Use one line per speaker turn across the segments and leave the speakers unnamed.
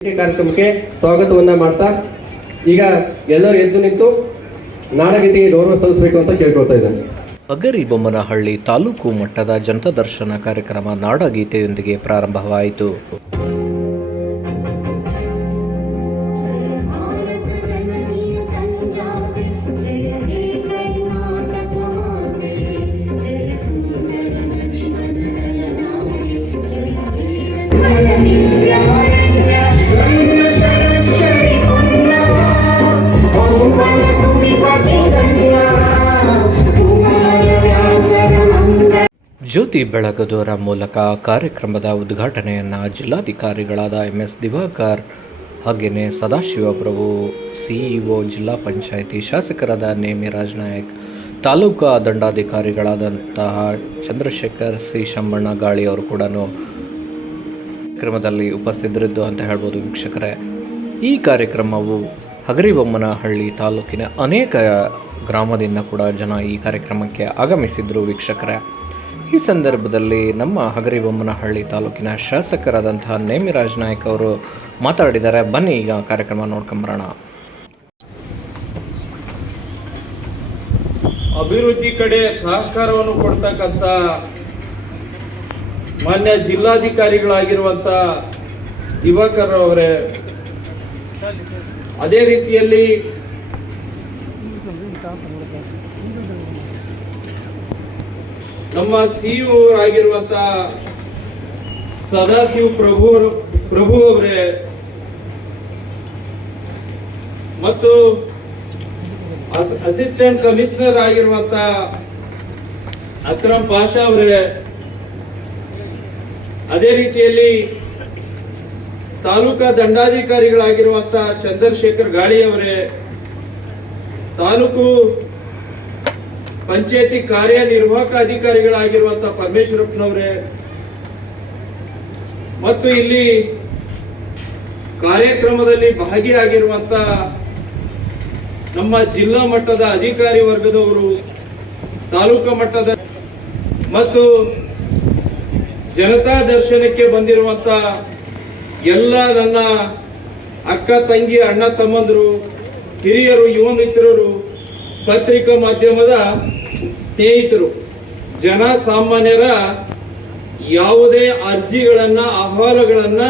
ಕಾರ್ಯಕ್ರಮಕ್ಕೆ ಸ್ವಾಗತವನ್ನ ಮಾಡ್ತಾ ಈಗ ಎಲ್ಲರೂ ಎದ್ದು ನಿಂತು ನಾಡಗೀತೆಗೆ ಗೌರವ ಸಲ್ಲಿಸಬೇಕು ಅಂತ ಕೇಳ್ಕೊಳ್ತಾ ಇದ್ದೇನೆ
ಅಗರಿಬೊಮ್ಮನಹಳ್ಳಿ ತಾಲೂಕು ಮಟ್ಟದ ಜನತಾ ದರ್ಶನ ಕಾರ್ಯಕ್ರಮ ನಾಡಗೀತೆಯೊಂದಿಗೆ ಪ್ರಾರಂಭವಾಯಿತು. ಜ್ಯೋತಿ ಬೆಳಗದವರ ಮೂಲಕ ಕಾರ್ಯಕ್ರಮದ ಉದ್ಘಾಟನೆಯನ್ನು ಜಿಲ್ಲಾಧಿಕಾರಿಗಳಾದ ಎಂ ಎಸ್ ದಿವಾಕರ್ ಹಾಗೆಯೇ ಸದಾಶಿವ ಪ್ರಭು, ಸಿಇಒ, ಜಿಲ್ಲಾ ಪಂಚಾಯಿತಿ ಶಾಸಕರಾದ ನೇಮಿರಾಜ್ ನಾಯಕ್ ತಾಲೂಕಾ ದಂಡಾಧಿಕಾರಿಗಳಾದಂತಹ ಚಂದ್ರಶೇಖರ್ ಸಿ ಶಂಬಣ್ಣ ಗಾಳಿ ಅವರು ಕೂಡ ಕಾರ್ಯಕ್ರಮದಲ್ಲಿ ಉಪಸ್ಥಿತರಿದ್ದು ಅಂತ ಹೇಳ್ಬೋದು ವೀಕ್ಷಕರೇ. ಈ ಕಾರ್ಯಕ್ರಮವು ಹಗರಿಬೊಮ್ಮನಹಳ್ಳಿ ತಾಲೂಕಿನ ಅನೇಕ ಗ್ರಾಮದಿಂದ ಕೂಡ ಜನ ಈ ಕಾರ್ಯಕ್ರಮಕ್ಕೆ ಆಗಮಿಸಿದ್ರು ವೀಕ್ಷಕರೇ. ಈ ಸಂದರ್ಭದಲ್ಲಿ ನಮ್ಮ ಹಗರಿಬೊಮ್ಮನಹಳ್ಳಿ ತಾಲೂಕಿನ ಶಾಸಕರಾದಂತಹ ನೇಮಿರಾಜ್ ನಾಯ್ಕ ಅವರು ಮಾತಾಡಿದ್ದಾರೆ. ಬನ್ನಿ ಈಗ ಕಾರ್ಯಕ್ರಮ ನೋಡ್ಕೊಂಬರೋಣ
ಅಭಿವೃದ್ಧಿ ಕಡೆ ಸಹಕಾರವನ್ನು ಕೊಡ್ತಕ್ಕಂಥ ಮಾನ್ಯ ಜಿಲ್ಲಾಧಿಕಾರಿಗಳಾಗಿರುವಂಥ ದಿವಾಕರ್ ಅವರೇ, ಅದೇ ರೀತಿಯಲ್ಲಿ ನಮ್ಮ ಸಿಇಒ ಆಗಿರುವಂತ ಸದಾಶಿವ ಪ್ರಭು ಪ್ರಭು ಅವರೇ. ಮತ್ತು ಅಸ್- ಅಸಿಸ್ಟೆಂಟ್ ಕಮಿಷನರ್ ಆಗಿರುವಂತ ಅಕ್ರಮ್ ಪಾಷಾ ಅವರೇ. ಅದೇ ರೀತಿಯಲ್ಲಿ ತಾಲೂಕಾ ದಂಡಾಧಿಕಾರಿಗಳಾಗಿರುವಂತ ಚಂದ್ರಶೇಖರ್ ಗಾಳಿ ಅವರೇ. ತಾಲೂಕು ಪಂಚಾಯತಿ ಕಾರ್ಯನಿರ್ವಾಹಕ ಅಧಿಕಾರಿಗಳಾಗಿರುವಂತಹ ಪರಮೇಶ್ವರಪ್ಪನವರೇ, ಮತ್ತು ಇಲ್ಲಿ ಕಾರ್ಯಕ್ರಮದಲ್ಲಿ ಭಾಗಿಯಾಗಿರುವಂತ ನಮ್ಮ ಜಿಲ್ಲಾ ಮಟ್ಟದ ಅಧಿಕಾರಿ ವರ್ಗದವರು, ತಾಲೂಕು ಮಟ್ಟದ ಮತ್ತು ಜನತಾ ದರ್ಶನಕ್ಕೆ ಬಂದಿರುವಂತ ಎಲ್ಲ ನನ್ನ ಅಕ್ಕ, ತಂಗಿ, ಅಣ್ಣ, ತಮ್ಮಂದರು, ಹಿರಿಯರು, ಯುವ ಮಿತ್ರರು ಪತ್ರಿಕಾ ಮಾಧ್ಯಮದ ಸ್ನೇಹಿತರು, ಜನ ಸಾಮಾನ್ಯರ ಯಾವುದೇ ಅರ್ಜಿಗಳನ್ನು ಅಹವಾಲುಗಳನ್ನ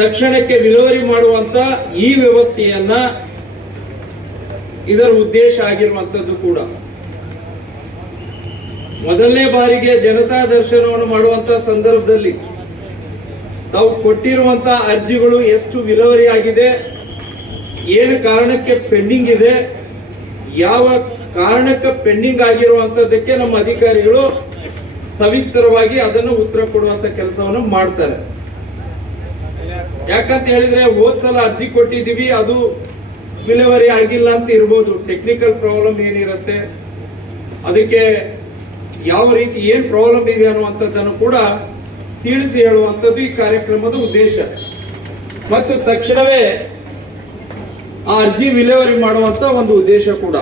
ತಕ್ಷಣಕ್ಕೆ ವಿಲೇವಾರಿ ಮಾಡುವಂತ ಈ ವ್ಯವಸ್ಥೆಯನ್ನ ಇದರ ಉದ್ದೇಶ ಆಗಿರುವಂತದ್ದು ಕೂಡ. ಮೊದಲನೇ ಬಾರಿಗೆ ಜನತಾ ದರ್ಶನವನ್ನು ಮಾಡುವಂತ ಸಂದರ್ಭದಲ್ಲಿ ತಾವು ಕೊಟ್ಟಿರುವಂತ ಅರ್ಜಿಗಳು ಎಷ್ಟು ವಿಲೇವಾರಿ ಆಗಿದೆ, ಏನು ಕಾರಣಕ್ಕೆ ಪೆಂಡಿಂಗ್ ಇದೆ ಯಾವ ಕಾರಣಕ್ಕೆ ಪೆಂಡಿಂಗ್ ಆಗಿರುವಂತದಕ್ಕೆ ನಮ್ಮ ಅಧಿಕಾರಿಗಳು ಸವಿಸ್ತರವಾಗಿ ಅದನ್ನು ಉತ್ತರ ಕೊಡುವಂತ ಕೆಲಸವನ್ನು ಮಾಡ್ತಾರೆ. ಯಾಕಂತ ಹೇಳಿದ್ರೆ ಹೋದ್ ಸಲ ಅರ್ಜಿ ಕೊಟ್ಟಿದೀವಿ ಅದು ಡಿಲಿವರಿ ಆಗಿಲ್ಲ ಅಂತ ಇರ್ಬೋದು. ಟೆಕ್ನಿಕಲ್ ಪ್ರಾಬ್ಲಮ್ ಏನಿರುತ್ತೆ, ಅದಕ್ಕೆ ಯಾವ ರೀತಿ ಏನ್ ಪ್ರಾಬ್ಲಮ್ ಇದೆ ಅನ್ನುವಂಥದ್ದನ್ನು ಕೂಡ ತಿಳಿಸಿ ಹೇಳುವಂಥದ್ದು ಈ ಕಾರ್ಯಕ್ರಮದ ಉದ್ದೇಶ. ಮತ್ತು ತಕ್ಷಣವೇ ಆ ಅರ್ಜಿ ವಿಲೇವಾರಿ ಮಾಡುವಂತ ಒಂದು ಉದ್ದೇಶ ಕೂಡ.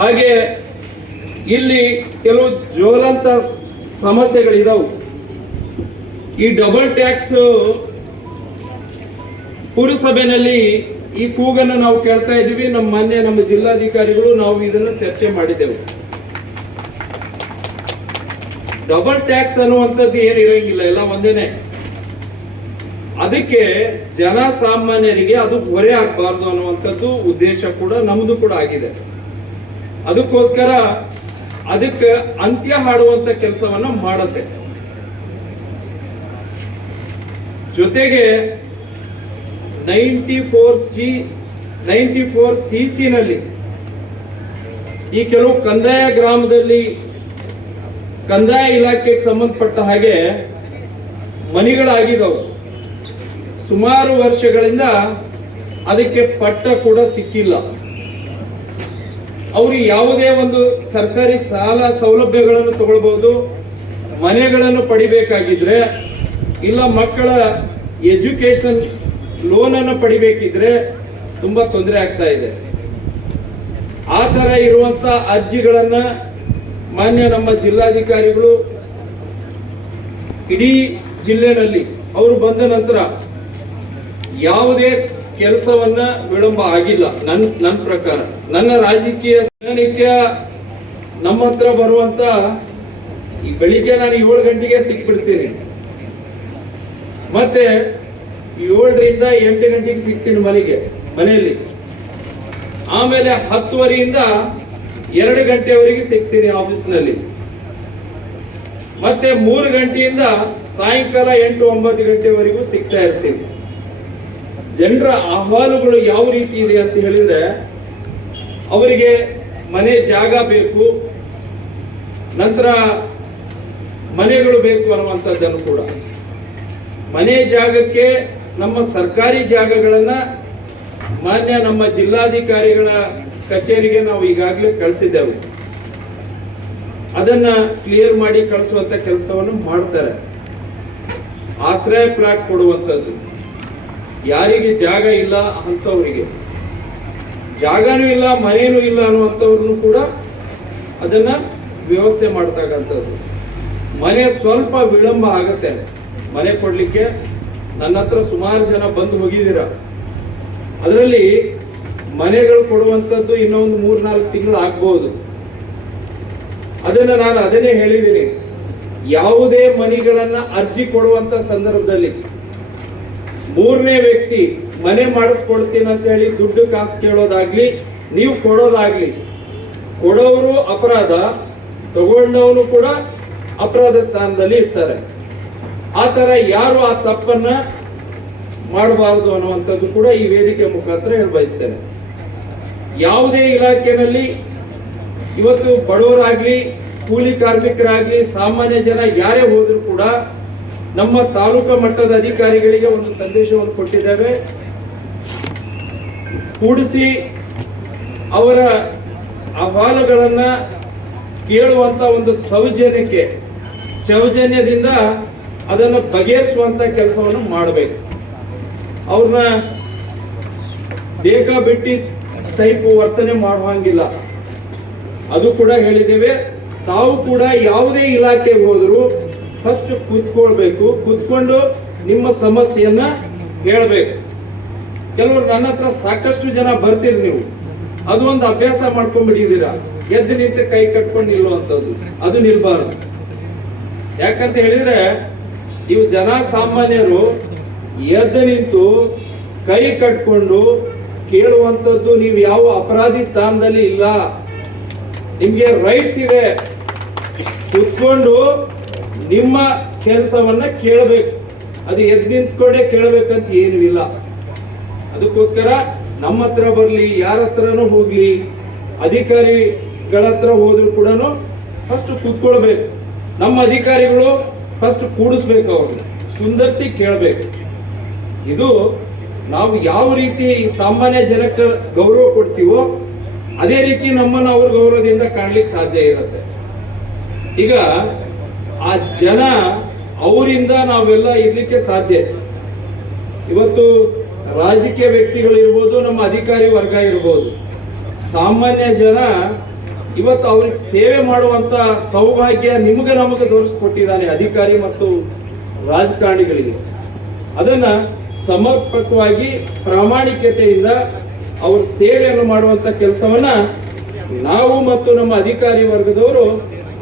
ಹಾಗೆ ಇಲ್ಲಿ ಕೆಲವು ಜ್ವಲಂತ ಸಮಸ್ಯೆಗಳಿದಾವು. ಈ ಡಬಲ್ ಟ್ಯಾಕ್ಸ್ ಪುರಸಭೆಯಲ್ಲಿ ಈ ಕೂಗನ್ನು ನಾವು ಕೇಳ್ತಾ ಇದ್ದೀವಿ. ನಮ್ಮ ಮಾನ್ಯ ನಮ್ಮ ಜಿಲ್ಲಾಧಿಕಾರಿಗಳು ನಾವು ಇದನ್ನು ಚರ್ಚೆ ಮಾಡಿದ್ದೆವು ಡಬಲ್ ಟ್ಯಾಕ್ಸ್ ಅನ್ನುವಂಥದ್ದು ಏನು ಇರಂಗಿಲ್ಲ ಎಲ್ಲ ಒಂದೇನೆ. ಅದಕ್ಕೆ ಜನ ಸಾಮಾನ್ಯರಿಗೆ ಅದು ಹೊರೆ ಆಗಬಾರ್ದು ಅನ್ನುವಂಥದ್ದು ಉದ್ದೇಶ ಕೂಡ ನಮ್ದು ಕೂಡ ಆಗಿದೆ. ಅದಕ್ಕೋಸ್ಕರ ಅದಕ್ಕೆ ಅಂತ್ಯ ಹಾಡುವಂತ ಕೆಲಸವನ್ನ ಮಾಡುತ್ತೆ. ಜೊತೆಗೆ ninety four C, ninety four C ನಲ್ಲಿ ಈ ಕೆಲವು ಕಂದಾಯ ಗ್ರಾಮದಲ್ಲಿ ಕಂದಾಯ ಇಲಾಖೆಗೆ ಸಂಬಂಧಪಟ್ಟ ಹಾಗೆ ಮನೆಗಳಾಗಿದ್ದವು. ಸುಮಾರು ವರ್ಷಗಳಿಂದ ಅದಕ್ಕೆ ಪಟ್ಟ ಕೂಡ ಸಿಕ್ಕಿಲ್ಲ. ಅವರು ಯಾವುದೇ ಒಂದು ಸರ್ಕಾರಿ ಸಾಲ ಸೌಲಭ್ಯಗಳನ್ನು ತಗೊಳ್ಬಹುದು, ಮನೆಗಳನ್ನು ಪಡಿಬೇಕಾಗಿದ್ರೆ, ಇಲ್ಲ ಮಕ್ಕಳ ಎಜುಕೇಶನ್ ಲೋನ್ ಅನ್ನು ಪಡಿಬೇಕಿದ್ರೆ ತುಂಬಾ ತೊಂದರೆ ಆಗ್ತಾ ಇದೆ. ಆ ತರ ಇರುವಂತ ಅರ್ಜಿಗಳನ್ನ ಮಾನ್ಯ ನಮ್ಮ ಜಿಲ್ಲಾಧಿಕಾರಿಗಳು ಇಡೀ ಜಿಲ್ಲೆನಲ್ಲಿ, ಅವರು ಬಂದ ನಂತರ ಯಾವುದೇ ಕೆಲಸವನ್ನ ವಿಳಂಬ ಆಗಿಲ್ಲ. ನನ್ ನನ್ನ ಪ್ರಕಾರ. ನನ್ನ ರಾಜಕೀಯ ದಿನನಿತ್ಯ ನಮ್ಮ ಹತ್ರ ಬರುವಂತ ಈ ಬೆಳಿಗ್ಗೆ ನಾನು ಏಳು ಗಂಟೆಗೆ ಸಿಕ್ಬಿಡ್ತೀನಿ. ಮತ್ತೆ ಏಳರಿಂದ ಎಂಟು ಗಂಟೆಗೆ ಸಿಗ್ತೀನಿ ಮನೆಗೆ, ಮನೆಯಲ್ಲಿ. ಆಮೇಲೆ ಹತ್ತುವರೆಯಿಂದ ಎರಡು ಗಂಟೆವರೆಗೆ ಸಿಗ್ತೀನಿ ಆಫೀಸ್ನಲ್ಲಿ. ಮತ್ತೆ ಮೂರು ಗಂಟೆಯಿಂದ ಸಾಯಂಕಾಲ ಎಂಟು ಒಂಬತ್ತು ಗಂಟೆವರೆಗೂ ಸಿಗ್ತಾ ಇರ್ತೀನಿ. ಜನರ ಅಹವಾಲುಗಳು ಯಾವ ರೀತಿ ಇದೆ ಅಂತ ಹೇಳಿದ್ರೆ, ಅವರಿಗೆ ಮನೆ ಜಾಗ ಬೇಕು, ನಂತರ ಮನೆಗಳು ಬೇಕು ಅನ್ನುವಂಥದ್ದನ್ನು ಕೂಡ. ಮನೆ ಜಾಗಕ್ಕೆ ನಮ್ಮ ಸರ್ಕಾರಿ ಜಾಗಗಳನ್ನ ಮಾನ್ಯ ನಮ್ಮ ಜಿಲ್ಲಾಧಿಕಾರಿಗಳ ಕಚೇರಿಗೆ ನಾವು ಈಗಾಗಲೇ ಕಳಿಸಿದ್ದೆವು. ಅದನ್ನ ಕ್ಲಿಯರ್ ಮಾಡಿ ಕಳಿಸುವಂತ ಕೆಲಸವನ್ನು ಮಾಡ್ತಾರೆ. ಆಶ್ರಯ ಪ್ಲಾಟ್ ಕೊಡುವಂಥದ್ದು. ಯಾರಿಗೆ ಜಾಗ ಇಲ್ಲ ಅಂತವರಿಗೆ. ಜಾಗನೂ ಇಲ್ಲ ಮನೆಯೂ ಇಲ್ಲ ಅನ್ನುವಂಥವ್ರನ್ನು ಕೂಡ ಅದನ್ನ ವ್ಯವಸ್ಥೆ ಮಾಡ್ತಕ್ಕಂಥದ್ದು. ಮನೆ ಸ್ವಲ್ಪ ವಿಳಂಬ ಆಗತ್ತೆ. ಮನೆ ಕೊಡ್ಲಿಕ್ಕೆ ನನ್ನ ಹತ್ರ ಸುಮಾರು ಜನ ಬಂದು ಹೋಗಿದ್ದೀರ. ಅದರಲ್ಲಿ ಮನೆಗಳು ಕೊಡುವಂಥದ್ದು ಇನ್ನೊಂದು ಮೂರ್ನಾಲ್ಕು ತಿಂಗಳು ಆಗ್ಬೋದು. ಅದನ್ನ ನಾನು ಅದನ್ನೇ ಹೇಳಿದ್ದೀನಿ. ಯಾವುದೇ ಮನೆಗಳನ್ನ ಅರ್ಜಿ ಕೊಡುವಂತ ಸಂದರ್ಭದಲ್ಲಿ ಮೂರನೇ ವ್ಯಕ್ತಿ, ಮನೆ ಮಾಡಿಸ್ಕೊಡ್ತೀನಿ ಅಂತ ಹೇಳಿ ದುಡ್ಡು ಕಾಸು ಕೇಳೋದಾಗ್ಲಿ, ನೀವು ಕೊಡೋದಾಗ್ಲಿ, ಕೊಡೋರು ಅಪರಾಧ, ತಗೊಂಡವನು ಕೂಡ ಅಪರಾಧ ಸ್ಥಾನದಲ್ಲಿ ಇರ್ತಾರೆ. ಆ ತರ ಯಾರು ಆ ತಪ್ಪನ್ನ ಮಾಡಬಾರದು ಅನ್ನುವಂಥದ್ದು ಕೂಡ ಈ ವೇದಿಕೆ ಮುಖಾಂತರ ಹೇಳಿ ಬಯಸ್ತೇನೆ ಯಾವುದೇ ಇಲಾಖೆನಲ್ಲಿ ಇವತ್ತು ಬಡವರಾಗ್ಲಿ, ಕೂಲಿ ಕಾರ್ಮಿಕರಾಗ್ಲಿ, ಸಾಮಾನ್ಯ ಜನ ಯಾರೇ ಹೋದ್ರು ಕೂಡ ನಮ್ಮ ತಾಲೂಕು ಮಟ್ಟದ ಅಧಿಕಾರಿಗಳಿಗೆ ಒಂದು ಸಂದೇಶವನ್ನು ಕೊಟ್ಟಿದ್ದೇವೆ. ಕೂಡಿಸಿ ಅವರ ಅಹವಾಲುಗಳನ್ನ ಕೇಳುವಂತ ಒಂದು ಸೌಜನ್ಯಕ್ಕೆ, ಸೌಜನ್ಯದಿಂದ ಅದನ್ನು ಬಗೆಹರಿಸುವಂತ ಕೆಲಸವನ್ನು ಮಾಡಬೇಕು. ಅವ್ರನ್ನ ಬೇಕಾ ಬಿಟ್ಟಿ ಟೈಪ್ ವರ್ತನೆ ಮಾಡುವಂಗಿಲ್ಲ. ಅದು ಕೂಡ ಹೇಳಿದ್ದೇವೆ. ತಾವು ಕೂಡ ಯಾವುದೇ ಇಲಾಖೆಗೆ ಹೋದ್ರು ಫಸ್ಟ್ ಕೂತ್ಕೊಳ್ಬೇಕು, ಕೂತ್ಕೊಂಡು ನಿಮ್ಮ ಸಮಸ್ಯೆಯನ್ನ ಹೇಳ್ಬೇಕು. ಕೆಲವರು ನನ್ನ ಹತ್ರ ಸಾಕಷ್ಟು ಜನ ಬರ್ತೀರಿ ನೀವು. ಅದು ಒಂದು ಅಭ್ಯಾಸ ಮಾಡ್ಕೊಂಡ್ಬಿಟ್ಟಿದ್ದೀರಾ. ಎದ್ದು ನಿಂತ ಕೈ ಕಟ್ಕೊಂಡು ನಿಲ್ಲುವಂಥದ್ದು. ಅದು ನಿಲ್ಬಾರದು. ಯಾಕಂತ ಹೇಳಿದ್ರೆ, ಇವು ಜನ ಸಾಮಾನ್ಯರು ಎದ್ದು ನಿಂತು ಕೈ ಕಟ್ಕೊಂಡು ಕೇಳುವಂಥದ್ದು ನೀವು ಯಾವ ಅಪರಾಧಿ ಸ್ಥಾನದಲ್ಲಿ ಇಲ್ಲ. ನಿಮ್ಗೆ ರೈಟ್ಸ್ ಇದೆ. ಕುತ್ಕೊಂಡು ನಿಮ್ಮ ಕೆಲಸವನ್ನ ಕೇಳಬೇಕು. ಅದು ಎದ್ದು ನಿಂತ್ಕೊಂಡೆ ಕೇಳಬೇಕಂತ ಏನೂ ಇಲ್ಲ. ಅದಕ್ಕೋಸ್ಕರ ನಮ್ಮ ಹತ್ರ ಬರಲಿ, ಯಾರ ಹತ್ರನೂ ಹೋಗ್ಲಿ. ಅಧಿಕಾರಿಗಳ ಹತ್ರ ಹೋದ್ರು ಕೂಡ ಫಸ್ಟ್ ಕೂತ್ಕೊಳ್ಬೇಕು. ನಮ್ಮ ಅಧಿಕಾರಿಗಳು ಫಸ್ಟ್ ಕೂಡಿಸ್ಬೇಕು ಅವ್ರನ್ನ. ಕುಂದರ್ಸಿ ಕೇಳಬೇಕು. ಇದು ನಾವು ಯಾವ ರೀತಿ ಸಾಮಾನ್ಯ ಜನಕ್ಕೆ ಗೌರವ ಕೊಡ್ತೀವೋ ಅದೇ ರೀತಿ ನಮ್ಮನ್ನು ಅವ್ರ ಗೌರವದಿಂದ ಕಾಣ್ಲಿಕ್ಕೆ ಸಾಧ್ಯ ಇರುತ್ತೆ. ಈಗ ಆ ಜನ ಅವರಿಂದ ನಾವೆಲ್ಲ ಇರ್ಲಿಕ್ಕೆ ಸಾಧ್ಯ. ಇವತ್ತು ರಾಜಕೀಯ ವ್ಯಕ್ತಿಗಳು ಇರ್ಬೋದು ನಮ್ಮ ಅಧಿಕಾರಿ ವರ್ಗ ಇರ್ಬೋದು. ಸಾಮಾನ್ಯ ಜನ ಇವತ್ತು ಅವ್ರಿಗೆ ಸೇವೆ ಮಾಡುವಂತ ಸೌಭಾಗ್ಯ ನಿಮಗೆ ನಮಗೆ ತೋರಿಸ್ಕೊಟ್ಟಿದ್ದಾನೆ ಅಧಿಕಾರಿ ಮತ್ತು ರಾಜಕಾರಣಿಗಳಿಗೆ. ಅದನ್ನ ಸಮರ್ಪಕವಾಗಿ ಪ್ರಾಮಾಣಿಕತೆಯಿಂದ ಅವ್ರ ಸೇವೆಯನ್ನು ಮಾಡುವಂತ ಕೆಲಸವನ್ನ ನಾವು ಮತ್ತು ನಮ್ಮ ಅಧಿಕಾರಿ ವರ್ಗದವರು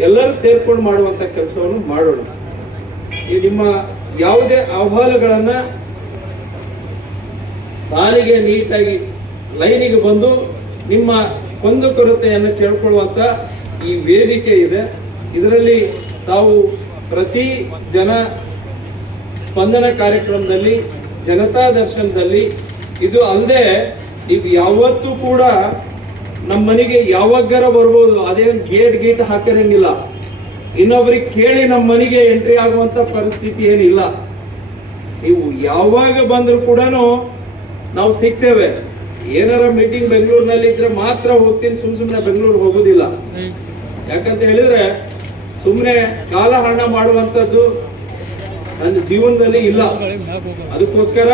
ಎಲ್ಲರೂ ಸೇರ್ಕೊಂಡು ಮಾಡುವಂತ ಕೆಲಸವನ್ನು ಮಾಡೋಣ. ಈ ನಿಮ್ಮ ಯಾವುದೇ ಅಹವಾಲುಗಳನ್ನ ಸಾಲಿಗೆ ನೀಟಾಗಿ ಲೈನಿಗೆ ಬಂದು ನಿಮ್ಮ ಒಂದು ಕೊರತೆಯನ್ನು ಕೇಳ್ಕೊಳ್ಳುವಂಥ ಈ ವೇದಿಕೆ ಇದೆ. ಇದರಲ್ಲಿ ತಾವು ಪ್ರತಿ ಜನ ಸ್ಪಂದನ ಕಾರ್ಯಕ್ರಮದಲ್ಲಿ, ಜನತಾ ದರ್ಶನದಲ್ಲಿ, ಇದು ಅಲ್ಲದೆ ಇದು ಯಾವತ್ತೂ ಕೂಡ ನಮ್ಮ ಮನೆಗೆ ಯಾವಾಗಾರ ಬರ್ಬೋದು ಅದೇನು ಗೇಟ್ ಗೇಟ್ ಹಾಕಿರಂಗಿಲ್ಲ. ಇನ್ನೊಬ್ರಿಗೆ ಕೇಳಿ ನಮ್ಮ ಮನೆಗೆ ಎಂಟ್ರಿ ಆಗುವಂತ ಪರಿಸ್ಥಿತಿ ಏನಿಲ್ಲ. ನೀವು ಯಾವಾಗ ಬಂದ್ರು ಕೂಡ ನಾವು ಸಿಗ್ತೇವೆ. ಏನಾರ ಮೀಟಿಂಗ್ ಬೆಂಗಳೂರಿನಲ್ಲಿ ಇದ್ರೆ ಮಾತ್ರ ಹೋಗ್ತೀನಿ, ಸುಮ್ ಸುಮ್ಮನೆ ಬೆಂಗಳೂರು ಹೋಗುದಿಲ್ಲ. ಯಾಕಂತ ಹೇಳಿದ್ರೆ ಸುಮ್ಮನೆ ಕಾಲಹರಣ ಮಾಡುವಂಥದ್ದು ನನ್ನ ಜೀವನದಲ್ಲಿ ಇಲ್ಲ. ಅದಕ್ಕೋಸ್ಕರ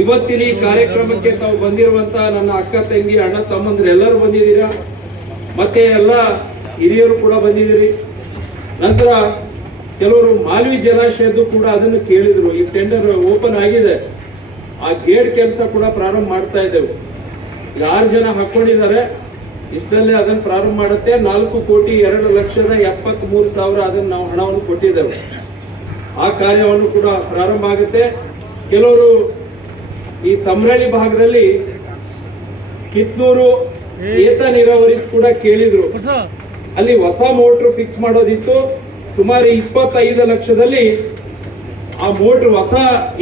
ಇವತ್ತಿನ ಈ ಕಾರ್ಯಕ್ರಮಕ್ಕೆ ತಾವು ಬಂದಿರುವಂತ ನನ್ನ ಅಕ್ಕ ತಂಗಿ, ಅಣ್ಣ ತಮ್ಮಂದ್ರೆ ಎಲ್ಲರೂ ಬಂದಿದ್ದೀರಾ? ಮತ್ತೆ ಎಲ್ಲ ಹಿರಿಯರು ಕೂಡ ಬಂದಿದ್ದೀರಿ. ನಂತರ ಕೆಲವರು ಮಾಲ್ವಿ ಜಲಾಶಯದ್ದು ಕೂಡ ಅದನ್ನು ಕೇಳಿದ್ರು. ಈ ಟೆಂಡರ್ ಓಪನ್ ಆಗಿದೆ. ಆ ಗೇಟ್ ಕೆಲಸ ಕೂಡ ಪ್ರಾರಂಭ ಮಾಡ್ತಾ ಇದ್ದೇವೆ. ಆರು ಜನ ಹಾಕೊಂಡಿದ್ದಾರೆ. ಇಷ್ಟಲ್ಲೇ ಅದನ್ನು ಪ್ರಾರಂಭ ಮಾಡುತ್ತೆ. ನಾಲ್ಕು ಕೋಟಿ ಎರಡು ಲಕ್ಷದ ಎಪ್ಪತ್ತ್ ಮೂರು ಸಾವಿರ ಅದನ್ನು ನಾವು ಹಣವನ್ನು ಕೊಟ್ಟಿದ್ದೇವೆ. ಆ ಕಾರ್ಯವನ್ನು ಕೂಡ ಪ್ರಾರಂಭ ಆಗುತ್ತೆ. ಕೆಲವರು ಈ ತಮ್ರಳ್ಳಿ ಭಾಗದಲ್ಲಿ ಕಿತ್ನೂರು ಏತ ನೀರಾವರಿ ಕೂಡ ಕೇಳಿದ್ರು. ಅಲ್ಲಿ ಹೊಸ ಮೋಟ್ರ್ ಫಿಕ್ಸ್ ಮಾಡೋದಿತ್ತು. ಸುಮಾರು ಇಪ್ಪತ್ತೈದು ಲಕ್ಷದಲ್ಲಿ ಆ ಮೋಟ್ರ್ ಹೊಸ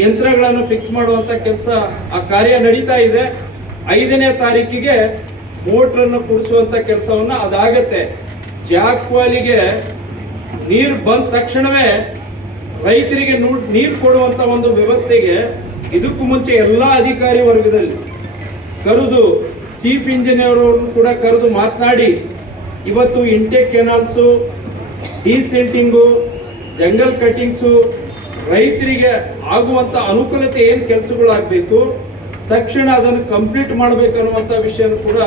ಯಂತ್ರಗಳನ್ನು ಫಿಕ್ಸ್ ಮಾಡುವಂತ ಕೆಲಸ ಆ ಕಾರ್ಯ ನಡೀತಾ ಇದೆ. ಐದನೇ ತಾರೀಕಿಗೆ ಮೋಟರ್ ಅನ್ನು ಕೂಡಿಸುವಂತ ಕೆಲಸವನ್ನ ಅದಾಗತ್ತೆ. ಜಾಕ್ವಾಲಿಗೆ ನೀರು ಬಂದ ತಕ್ಷಣವೇ ರೈತರಿಗೆ ನೀರು ಕೊಡುವಂತ ಒಂದು ವ್ಯವಸ್ಥೆಗೆ ಇದಕ್ಕೂ ಮುಂಚೆ ಎಲ್ಲಾ ಅಧಿಕಾರಿ ವರ್ಗದಲ್ಲಿ ಕರೆದು ಚೀಫ್ ಇಂಜಿನಿಯರ್ ಅವರನ್ನು ಕೂಡ ಕರೆದು ಮಾತನಾಡಿ, ಇವತ್ತು intake canals desilting jungle cuttings ರೈತರಿಗೆ ಆಗುವಂಥ ಅನುಕೂಲತೆ ಏನು ಕೆಲಸಗಳಾಗಬೇಕು, ತಕ್ಷಣ ಅದನ್ನು ಕಂಪ್ಲೀಟ್ ಮಾಡಬೇಕನ್ನುವಂಥ ವಿಷಯನೂ ಕೂಡ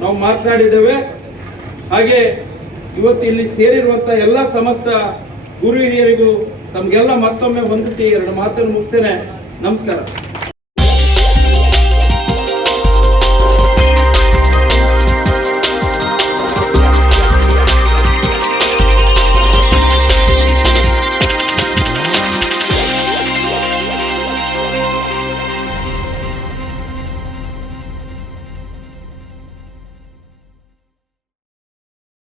ನಾವು ಮಾತನಾಡಿದ್ದೇವೆ. ಹಾಗೆ ಇವತ್ತು ಇಲ್ಲಿ ಸೇರಿರುವಂಥ ಎಲ್ಲ ಸಮಸ್ತ ಗುರು ಹಿರಿಯರಿಗೂ ತಮಗೆಲ್ಲ ಮತ್ತೊಮ್ಮೆ ಹೊಂದಿಸಿ ಎರಡು ಮಾತನ್ನು ಮುಗಿಸ್ತೇನೆ. ನಮಸ್ಕಾರ.